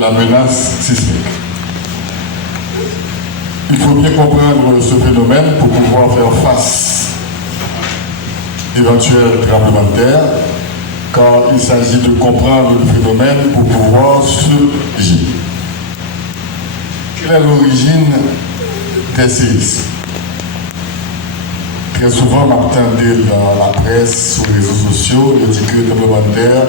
la menace sismique. Il faut bien comprendre ce phénomène pour pouvoir faire face d'éventuels tremblements de terre, car il s'agit de comprendre le phénomène pour pouvoir surgir. Quelle est l'origine des séismes? Très souvent, on entendait dans la presse, sur les réseaux sociaux, on dit que le tremblement de terre,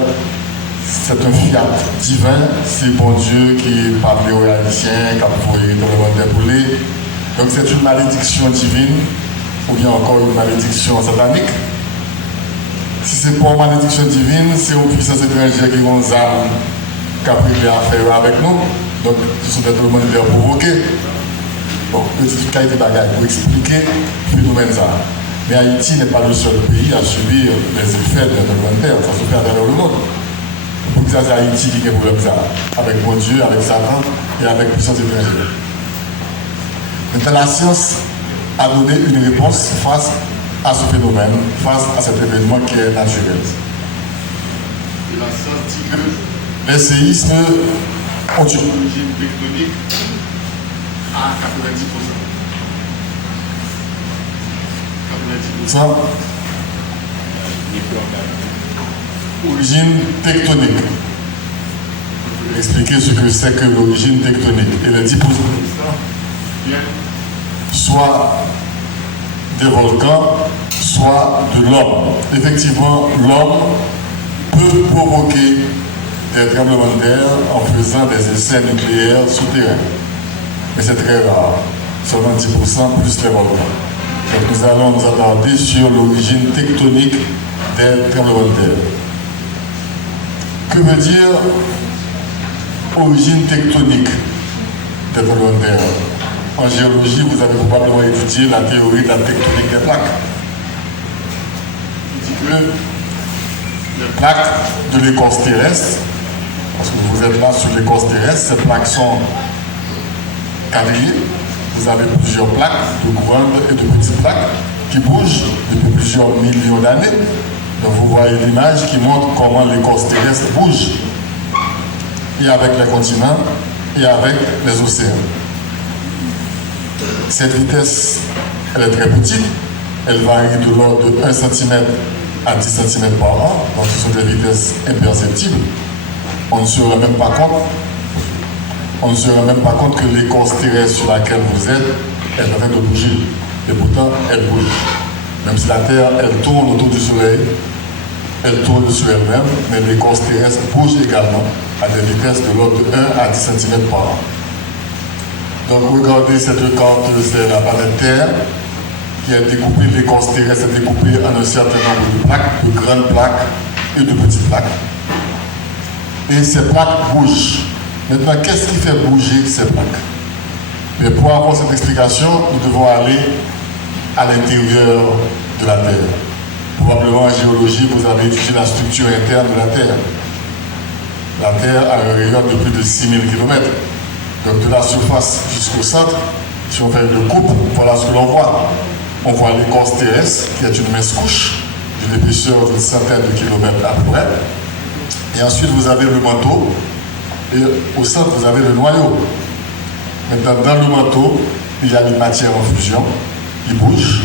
c'est un fiat divin, c'est bon Dieu qui parle aux Haïtiens, qui a envoyé le tremblement de terre pour lui. Donc c'est une malédiction divine, ou bien encore une malédiction satanique. Si c'est pas une malédiction divine, c'est une puissance étrangère qui ont des armes qui a pris à faire avec nous. Donc, ce sont des tremblements de terre provoqués. Bon, petite qualité de bagaille pour expliquer le phénomène ça. Mais Haïti n'est pas le seul pays à subir les effets de tremblements de terre. Ça se fait à travers le monde. Pour que ça, c'est Haïti qui a un problème ça. Avec mon Dieu, avec Satan et avec la puissance étrangère. Maintenant, la science a donné une réponse face à ce phénomène, face à cet événement qui est naturel. Et la science dit que les séismes ont une origine tectonique à 90%. 90%. Origine tectonique. Je vais expliquer ce que c'est que l'origine tectonique. Et les 10% soit des volcans, soit de l'homme. Effectivement, l'homme peut provoquer des tremblements de terre en faisant des essais nucléaires souterrains. Mais c'est très rare, seulement 10% plus les volcans. Donc nous allons nous attarder sur l'origine tectonique des tremblements de terre. Que veut dire origine tectonique des tremblements de terre? En géologie, vous avez probablement étudié la théorie de la tectonique des plaques. Il dit que les plaques de l'écorce terrestre, parce que vous êtes là sur l'écorce terrestre, ces plaques sont quadrillées. Vous avez plusieurs plaques, de grandes et de petites plaques, qui bougent depuis plusieurs millions d'années. Donc vous voyez l'image qui montre comment l'écorce terrestre bouge. Et avec les continents, et avec les océans. Cette vitesse, elle est très petite. Elle varie de l'ordre de 1 cm à 10 cm par an. Donc ce sont des vitesses imperceptibles. On ne se rend même pas compte que l'écorce terrestre sur laquelle vous êtes est en train de bouger. Et pourtant, elle bouge. Même si la Terre, elle tourne autour du Soleil, elle tourne sur elle-même, mais l'écorce terrestre bouge également à des vitesses de l'ordre de 1 à 10 cm par an. Donc regardez cette carte, c'est la planète Terre qui a découpé, l'écorce terrestre est découpée en un certain nombre de plaques, de grandes plaques et de petites plaques. Et ces plaques bougent. Maintenant, qu'est-ce qui fait bouger ces plaques? Mais pour avoir cette explication, nous devons aller à l'intérieur de la Terre. Probablement en géologie, vous avez étudié la structure interne de la Terre. La Terre a un rayon de plus de 6000 km. Donc de la surface jusqu'au centre, si on fait une coupe, voilà ce que l'on voit. On voit l'écorce terrestre, qui est une mince couche, d'une épaisseur d'une centaine de kilomètres à peu près. Et ensuite, vous avez le manteau, et au centre, vous avez le noyau. Maintenant, dans le manteau, il y a une matière en fusion qui bouge.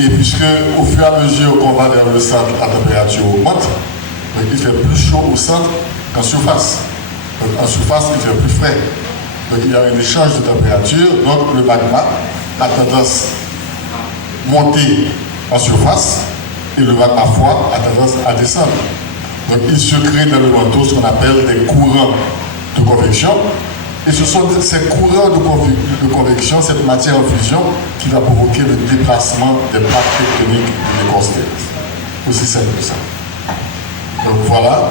Et puisque, au fur et à mesure qu'on va vers le centre, la température augmente, donc il fait plus chaud au centre qu'en surface. Donc en surface, il fait plus frais. Donc il y a un échange de température, donc le magma a tendance à monter en surface et le magma froid a tendance à descendre. Donc il se crée dans le manteau ce qu'on appelle des courants de convection. Et ce sont ces courants de convection, cette matière en fusion, qui va provoquer le déplacement des plaques tectoniques de l'écorce terrestre. Aussi simple que ça. Donc voilà,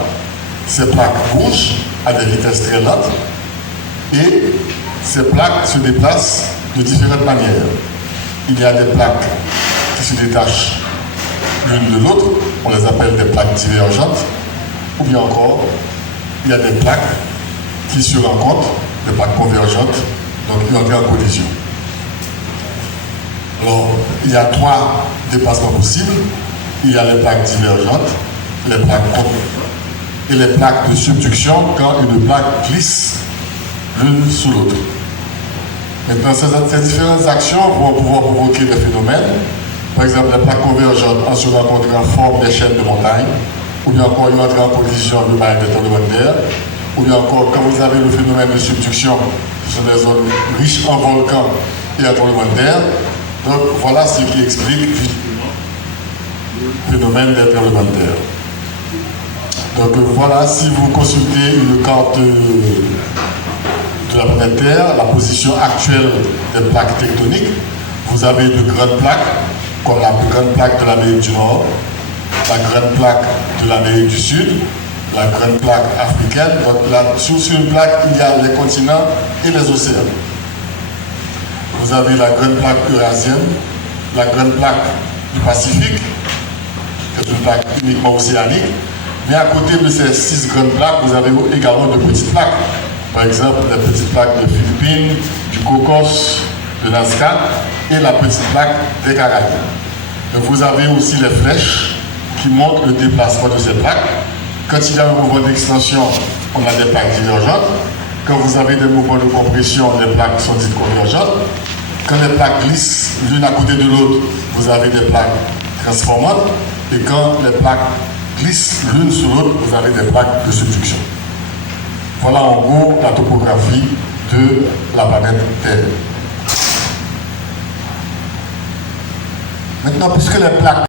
ces plaques bougent à des vitesses très lentes. Et ces plaques se déplacent de différentes manières. Il y a des plaques qui se détachent l'une de l'autre, on les appelle des plaques divergentes, ou bien encore, il y a des plaques qui se rencontrent, des plaques convergentes, donc qui entrent en collision. Alors, il y a 3 déplacements possibles. Il y a les plaques divergentes, les plaques convergentes et les plaques de subduction quand une plaque glisse l'une sous l'autre. Maintenant, ces différentes actions vont pouvoir provoquer des phénomènes. Par exemple, les plaques convergentes en se rencontrant forment des chaînes de montagnes, ou bien encore ils entrent en collision de barres de tremblements de terre, ou bien encore quand vous avez le phénomène de subduction, ce sont des zones riches en volcans et en tremblements de terre. Donc voilà ce qui explique le phénomène des tremblements de terre. Donc voilà, si vous consultez une carte de la planète Terre, la position actuelle des plaques tectoniques, vous avez de grandes plaques, comme la plus grande plaque de l'Amérique du Nord, la grande plaque de l'Amérique du Sud, la grande plaque africaine. Donc là, sur une plaque, il y a les continents et les océans. Vous avez la grande plaque eurasienne, la grande plaque du Pacifique, qui est une plaque uniquement océanique. Mais à côté de ces 6 grandes plaques, vous avez également de petites plaques. Par exemple, les petites plaques de Philippines, du Cocos, de Nazca et la petite plaque des Caraïbes. Donc vous avez aussi les flèches qui montrent le déplacement de ces plaques. Quand il y a un mouvement d'extension, on a des plaques divergentes. Quand vous avez des mouvements de compression, les plaques sont dites convergentes. Quand les plaques glissent l'une à côté de l'autre, vous avez des plaques transformantes. Et quand les plaques glissent l'une sur l'autre, vous avez des plaques de subduction. Voilà en gros la topographie de la planète Terre. Maintenant, puisque les plaques